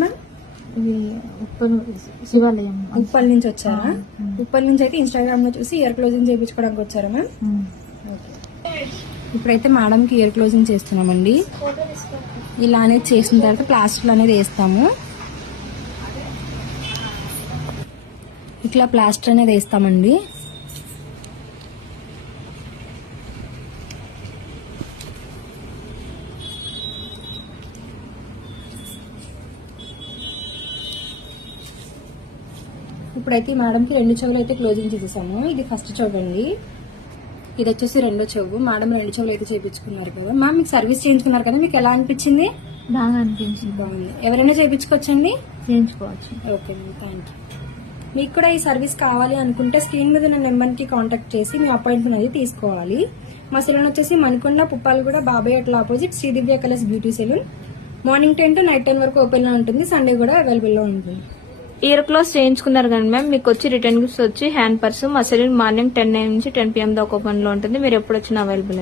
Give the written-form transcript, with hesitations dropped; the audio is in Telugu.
మ్యామ్ ఇది శివాలయం. ఉప్పల్ నుంచి వచ్చారా? ఉప్పల్ నుంచి అయితే ఇన్స్టాగ్రామ్ లో చూసి ఇయర్ క్లోజింగ్ చేయించుకోవడానికి వచ్చారా మ్యామ్? ఇప్పుడైతే మేడం కి ఇయర్ క్లోజింగ్ చేస్తున్నామండి. ఇలా అనేది చేసిన తర్వాత ప్లాస్టర్ అనేది వేస్తాము. ఇట్లా ప్లాస్టర్ అనేది వేస్తామండి. ఇప్పుడైతే మేడంకి 2 చెవులు అయితే క్లోజింగ్ చేసేసాము. ఇది ఫస్ట్ చెవు అండి, ఇది వచ్చేసి రెండో చెవు. మేడం 2 చెవులు అయితే చేయించుకున్నారు కదా మ్యామ్. మీకు సర్వీస్ చేయించుకున్నారు కదా, మీకు ఎలా అనిపించింది? బాగా అనిపించింది. బాగుంది. ఎవరైనా చేయించుకోవచ్చండి? చేయించుకోవచ్చు. Okay ma'am, thank you. మీకు కూడా ఈ సర్వీస్ కావాలి అనుకుంటే స్క్రీన్ మీద ఉన్న నెంబర్కి కాంటాక్ట్ చేసి మీ అపాయింట్మెంట్ అనేది తీసుకోవాలి. మా సెలూన్ వచ్చేసి Manikonda, Puppalaguda, Babai hotel opposite Sridivya colours beauty salon. Morning 10 to night 10 వరకు ఓపెన్ లో ఉంటుంది. సండే కూడా అవైలబుల్ లో ఉంటుంది. ఇయర్ క్లోజ్ చేయించుకున్నారు కానీ మ్యామ్, మీకు వచ్చి రిటర్న్ గిఫ్ట్స్ వచ్చి హ్యాండ్ పర్స్. మా సెలూన్ మార్నింగ్ 10 AM నుంచి 10 PM దాకా ఓపెన్ లో ఉంటుంది. మీరు ఎప్పుడు వచ్చినా అవైలబుల్.